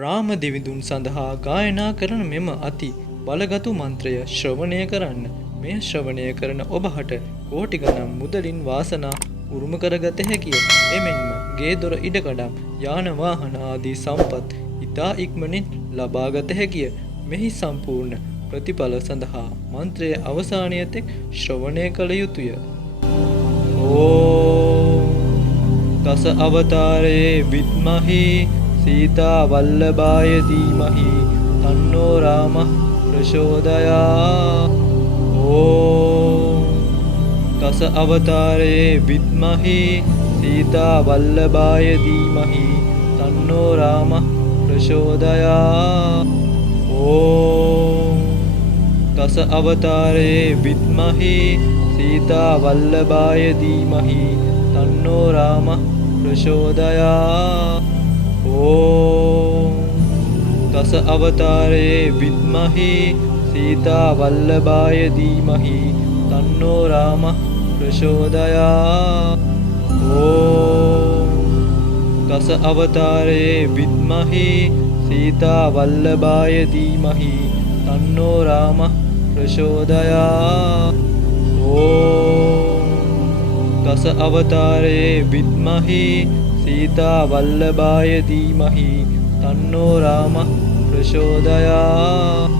රාම දෙවිඳුන් සඳහා ගායනා කරන මෙම අති බලගතු මන්ත්‍රය ශ්‍රවණය කරන්න. මේ ශ්‍රවණය කරන ඔබහට කෝටි ගණන් මුදලින් වාසනා උරුම කරගත හැකිය. එමෙන්ම ගේ දොර ඉඩකඩම් යාන වාහන ආදී සම්පත් ඉතා ඉක්මනින් ලබාගත හැකිය. මෙහි සම්පූර්ණ ප්‍රතිඵල සඳහා මන්ත්‍රය අවසානය තෙක් ශ්‍රවණය කළ යුතුය. ඕම් දස අවතාරේ විද්මහි සීතා වල්ලභාය ධීමහි තන්නෝ රාම ප්‍රචෝදයාත්. ඕම් දස අවතාරේ විද්මහි සීතා වල්ලභාය ධීමහි තන්නෝ රාම ප්‍රචෝදයාත්. ඕම් දස අවතාරේ විද්මහි සීතා වල්ලභාය ධීමහි තන්නෝ රාම ප්‍රචෝදයාත්. ඕම් දස අවතාරේ විද්මහි සීතා වල්ලභාය ධීමහි තන්නෝ රාම ප්‍රචෝදයාත්. ඕම් දස අවතාරේ විද්මහි සීතා වල්ලභාය ධීමහි තන්නෝ රාම ප්‍රචෝදයාත්. ඕම් දස අවතාරේ විද්මහි සීතා වල්ලභාය ධීමහි තන්නෝ රාම ප්‍රචෝදයාත්.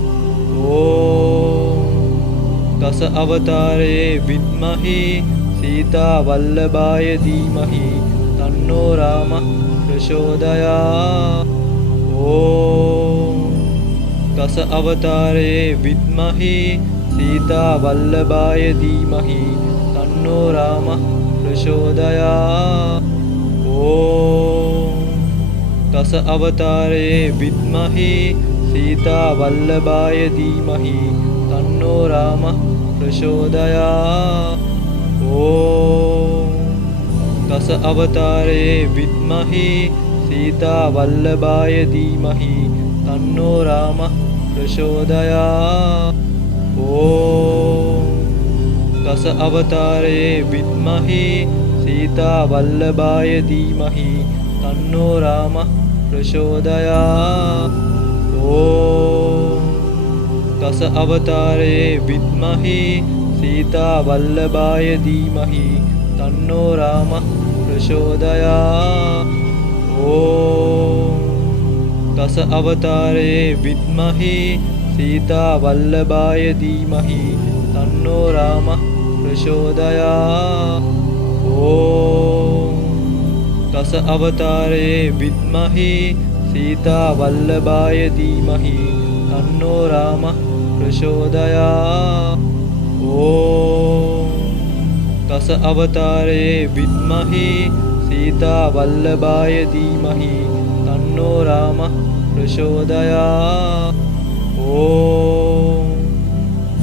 ඕම් දස අවතාරේ විද්මහි සීතා වල්ලභාය ධීමහි තන්නෝ රාම ප්‍රචෝදයාත්. ඕම් දස අවතාරේ විද්මහි සීතා වල්ලභාය ධීමහි තන්නෝ රාම ප්‍රචෝදයාත්. ඕම් දස අවතාරේ විද්මහි සීතා වල්ලභාය ධීමහි තන්නෝ රාම ප්‍රචෝදයාත්. ඕම් දස අවතාරේ විද්මහි සීතා වල්ලභාය ධීමහි තන්නෝ රාම ප්‍රචෝදයාත්. ඕම් දස අවතාරේ විද්මහි සීතා වල්ලභාය ධීමහි තන්නෝ රාම ප්‍රචෝදයාත්. ඕම් දස අවතාරේ විද්මහි සීතා වල්ලභාය ධීමහි තන්නෝ රාම ප්‍රචෝදයාත්. ඕම් දස අවතාරේ විද්මහි සීතා වල්ලභාය ධීමහි තන්නෝ රාම ප්‍රචෝදයාත්. ඕම් දස අවතාරේ විද්මහි සීතා වල්ලභාය ධීමහි තන්නෝ රාම ප්‍රචෝදයාත්. ඕම් දස අවතාරේ විද්මහි සීතා වල්ලභාය ධීමහි තන්නෝ රාම ප්‍රචෝදයාත්. ඕම්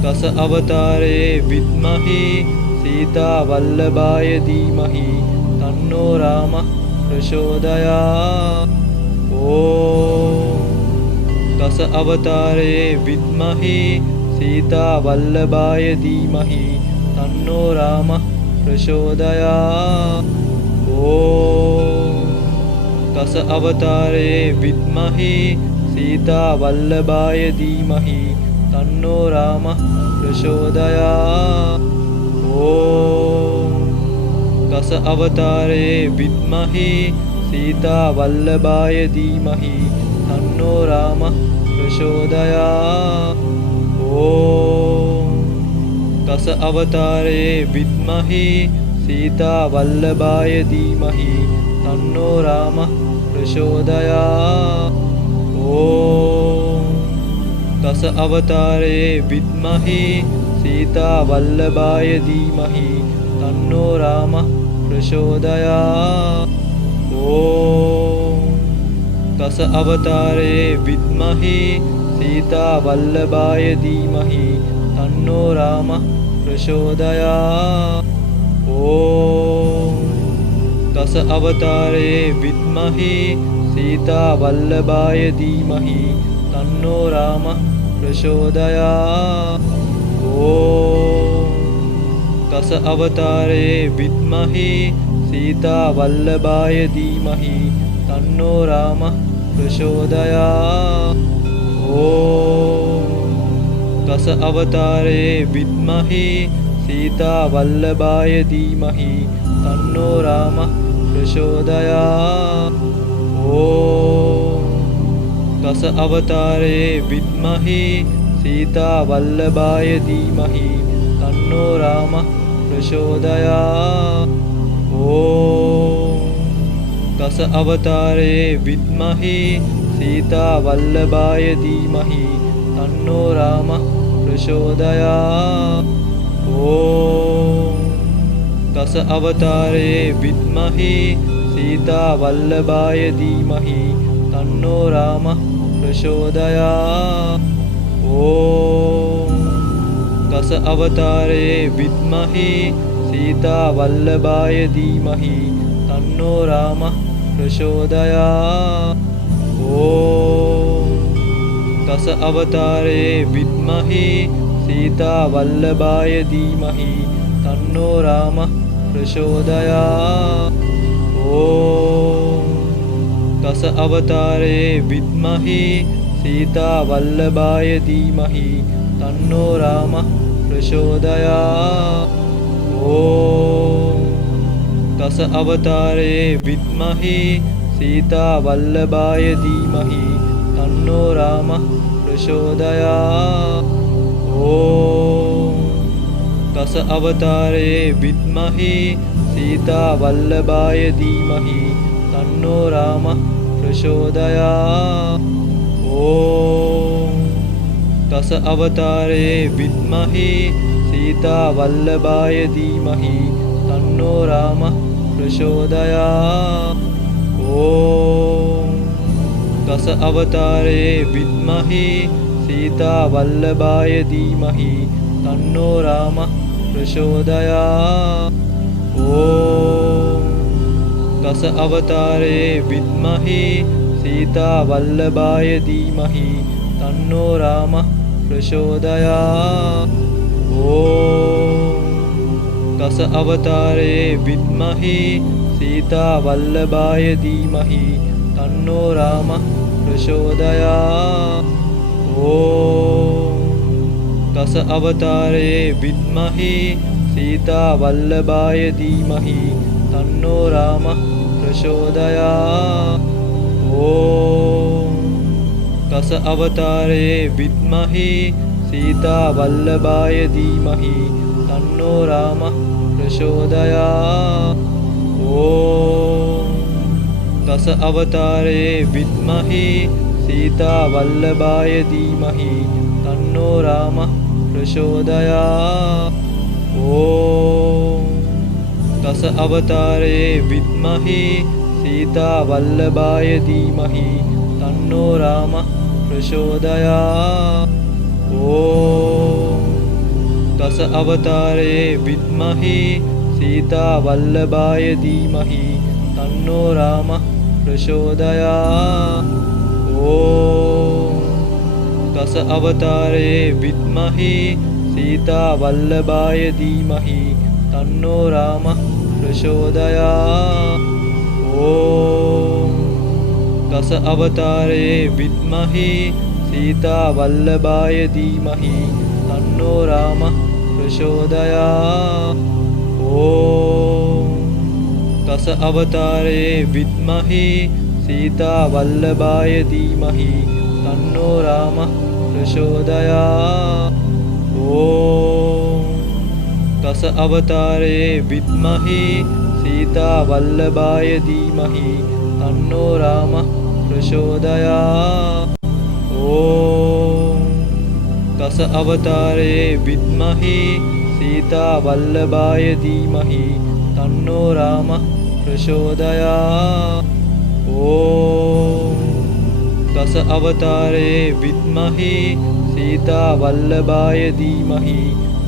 දස අවතාරේ විද්මහි සීතා වල්ලභාය ධීමහි තන්නෝ රාම ප්‍රචෝදයාත්. ඕම් දස අවතාරේ විද්මහි සීතා වල්ලභාය ධීමහි තන්නෝ රාම ප්‍රචෝදයාත්. ඕම් දස අවතාරේ විද්මහි සීතා වල්ලභාය ධීමහි තන්නෝ රාම ප්‍රචෝදයාත්. ඕම් දස අවතාරේ විද්මහි සීතා වල්ලභාය ධීමහි තන්නෝ රාම ප්‍රචෝදයාත්. ඕම් දස අවතාරේ විද්මහි සීතා වල්ලභාය ධීමහි තන්නෝ රාම ප්‍රචෝදයාත්. ඕම් දස අවතාරේ විද්මහි සීතා වල්ලභාය ධීමහි තන්නෝ රාම ප්‍රචෝදයාත්. ඕම් දස අවතාරේ විද්මහි සීතා වල්ලභාය ධීමහි තන්නෝ රාම ප්‍රචෝදයාත්. ඕම් දස අවතාරේ විද්මහි සීතා වල්ලභාය ධීමහි තන්නෝ රාම ප්‍රචෝදයාත්. ඕම් දස අවතාරේ විද්මහි සීතා වල්ලභාය ධීමහි තන්නෝ රාම प्रचोदयात्। ॐ दश अवतारे विद्महे सीतावल्लभाय धीमहि तन्नो रामः प्रचोदयात्। ॐ दश अवतारे विद्महे सीतावल्लभाय धीमहि तन्नो रामः प्रचोदयात्। ॐ दश अवतारे विद्महे सीतावल्लभाय धीमहि तन्नो रामः प्रचोदयात्। ॐ दश अवतारे विद्महे सीतावल्लभाय धीमहि तन्नो रामः प्रचोदयात्। ॐ दश अवतारे विद्महे सीतावल्लभाय धीमहि तन्नो रामः प्रचोदयात्। ॐ दश अवतारे विद्महे सीतावल्लभाय धीमहि तन्नो रामः प्रचोदयात्। ॐ दश अवतारे विद्महे सीतावल्लभाय धीमहि तन्नो रामः प्रचोदयात्। ॐ दश अवतारे विद्महे सीतावल्लभाय धीमहि तन्नो रामः प्रचोदयात्। ॐ दश अवतारे विद्महे सीतावल्लभाय धीमहि तन्नो रामः प्रचोदयात्। ॐ दश अवतारे विद्महे सीतावल्लभाय धीमहि तन्नो रामः प्रचोदयात्। ॐ दश अवतारे विद्महे सीतावल्लभाय धीमहि तन्नो रामः प्रचोदयात्। ॐ दश अवतारे विद्महे सीतावल्लभाय धीमहि तन्नो रामः प्रचोदयात्। ॐ दश अवतारे विद्महे सीतावल्लभाय धीमहि तन्नो रामः प्रचोदयात्। ॐ दश अवतारे विद्महे सीतावल्लभाय धीमहि तन्नो रामः प्रचोदयात्। ॐ दश अवतारे विद्महे सीतावल्लभाय धीमहि तन्नो रामः प्रचोदयात्। ॐ दश अवतारे विद्महे सीतावल्लभाय धीमहि तन्नो रामः प्रचोदयात्। ॐ दश अवतारे विद्महे सीतावल्लभाय धीमहि तन्नो रामः प्रचोदयात्। ॐ दश अवतारे विद्महे सीतावल्लभाय धीमहि तन्नो रामः प्रचोदयात्। ॐ दश अवतारे विद्महे सीतावल्लभाय धीमहि तन्नो रामः प्रचोदयात्। ॐ दश अवतारे विद्महे सीतावल्लभाय धीमहि तन्नो रामः प्रचोदयात्। ॐ दश अवतारे विद्महे सीतावल्लभाय धीमहि तन्नो रामः प्रचोदयात्। ॐ दश अवतारे विद्महे सीतावल्लभाय धीमहि तन्नो रामः प्रचोदयात्। ॐ दश अवतारे विद्महे सीतावल्लभाय धीमहि तन्नो रामः प्रचोदयात्। ॐ दश अवतारे विद्महे सीतावल्लभाय धीमहि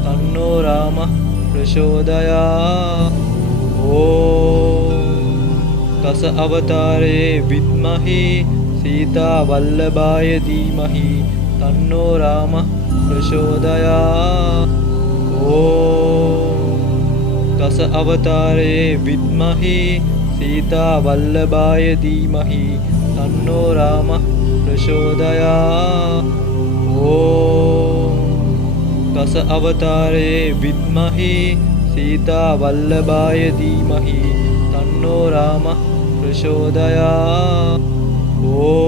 तन्नो रामः प्रचोदयात्। ॐ दश अवतारे विद्महे सीतावल्लभाय धीमहि तन्नो रामः प्रचोदयात्। ॐ दश अवतारे विद्महे सीतावल्लभाय धीमहि तन्नो रामः प्रचोदयात्। ॐ दश अवतारे विद्महे सीतावल्लभाय धीमहि तन्नो रामः प्रचोदयात्। ॐ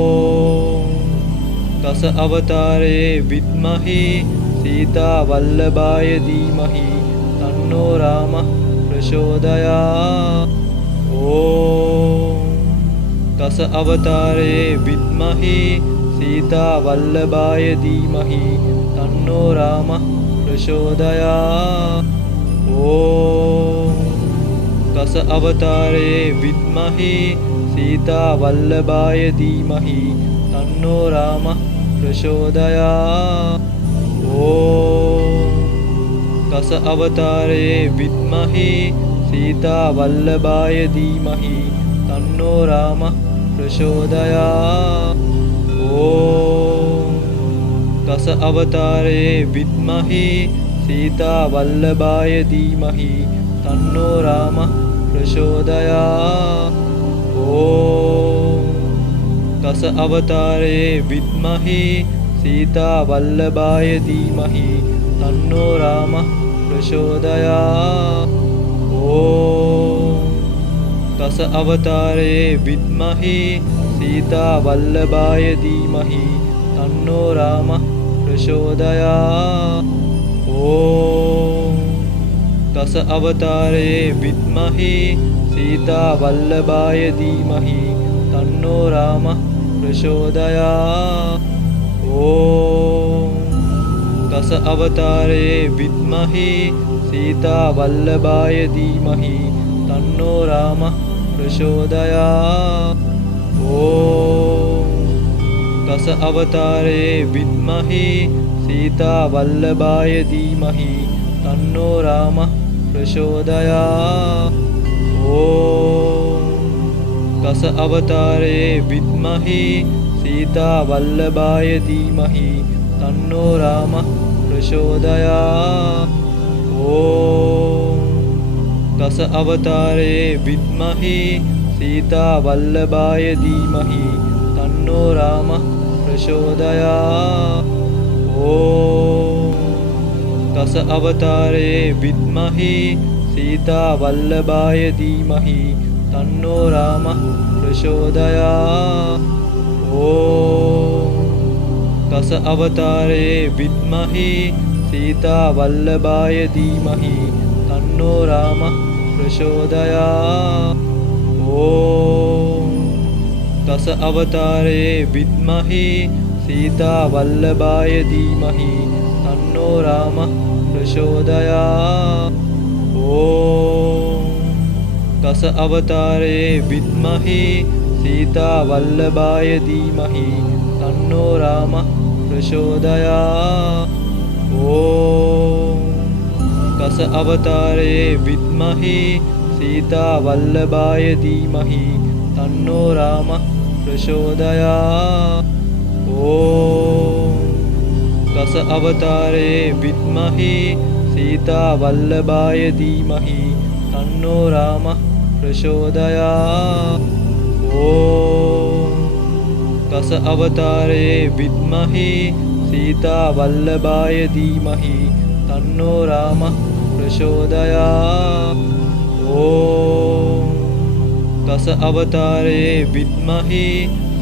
दश अवतारे विद्महे सीतावल्लभाय धीमहि तन्नो रामः प्रचोदयात्। ॐ दश अवतारे विद्महे सीतावल्लभाय धीमहि तन्नो रामः प्रचोदयात्। ॐ दश अवतारे विद्महे सीतावल्लभाय धीमहि तन्नो रामः प्रचोदयात्। ॐ दश अवतारे विद्महे सीतावल्लभाय धीमहि तन्नो रामः प्रचोदयात्। ॐ दश अवतारे विद्महे सीतावल्लभाय धीमहि तन्नो रामः प्रचोदयात्। ॐ दश अवतारे विद्महे सीतावल्लभाय धीमहि तन्नो रामः प्रचोदयात्। ॐ दश अवतारे विद्महे सीतावल्लभाय धीमहि तन्नो रामः प्रचोदयात्। ॐ दश अवतारे विद्महे सीतावल्लभाय धीमहि तन्नो रामः प्रचोदयात्। ॐ दश अवतारे विद्महे सीतावल्लभाय धीमहि तन्नो रामः प्रचोदयात्। ॐ दश अवतारे विद्महे सीतावल्लभाय धीमहि तन्नो रामः प्रचोदयात्। ॐ दश अवतारे विद्महे सीतावल्लभाय धीमहि तन्नो रामः प्रचोदयात्। ॐ दश अवतारे विद्महे सीतावल्लभाय धीमहि तन्नो रामः प्रचोदयात्। ॐ दश अवतारे विद्महे सीतावल्लभाय धीमहि तन्नो रामः प्रचोदयात्। ॐ दश अवतारे विद्महे सीतावल्लभाय धीमहि तन्नो रामः प्रचोदयात्। ॐ दश अवतारे विद्महे सीतावल्लभाय धीमहि तन्नो रामः प्रचोदयात्। ॐ दश अवतारे विद्महे सीतावल्लभाय धीमहि तन्नो रामः प्रचोदयात्। ॐ दश अवतारे विद्महे सीतावल्लभाय धीमहि तन्नो रामः प्रचोदयात्। ॐ दश अवतारे विद्महे सीतावल्लभाय धीमहि तन्नो रामः प्रचोदयात्। ॐ दश अवतारे विद्महे सीतावल्लभाय धीमहि तन्नो रामः प्रचोदयात्। ॐ दश अवतारे विद्महे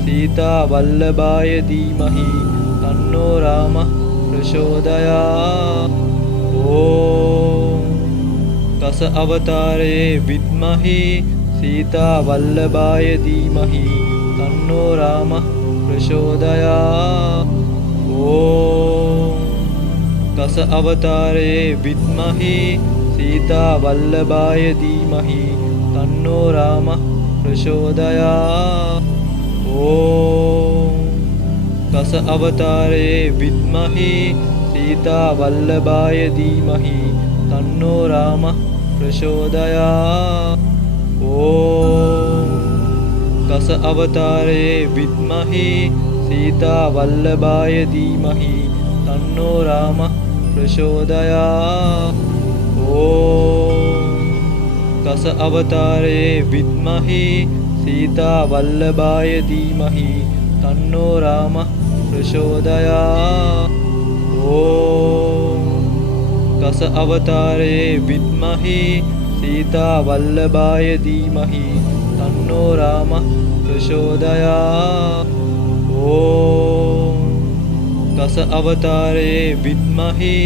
सीतावल्लभाय धीमहि तन्नो रामः प्रचोदयात्। ॐ दश अवतारे विद्महे सीतावल्लभाय धीमहि तन्नो रामः प्रचोदयात्। ॐ दश अवतारे विद्महे सीतावल्लभाय धीमहि तन्नो रामः प्रचोदयात्। ॐ दश अवतारे विद्महे सीतावल्लभाय धीमहि तन्नो रामः प्रचोदयात्। ॐ दश अवतारे विद्महे सीतावल्लभाय धीमहि तन्नो रामः प्रचोदयात्। ॐ दश अवतारे विद्महे सीता वल्लभाय धीमहि तन्नो रामः प्रचोदयात्। ॐ कस अवतारे विद्महे सीता वल्लभाय धीमहि तन्नो रामः प्रचोदयात्। ॐ कस अवतारे विद्महे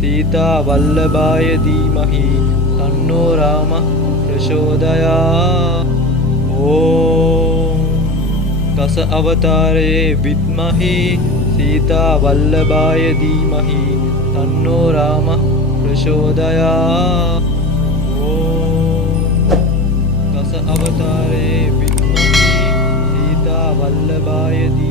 सीता वल्लभाय धीमहि तन्नो रामः प्रचोदयात्। ॐ कस अवतारे विद्महे सीता वल्लभाय धीमहि तन्नो रामः प्रचोदयात्। ॐ कस अवतारे विद्महे सीता वल्लभाय धीमहि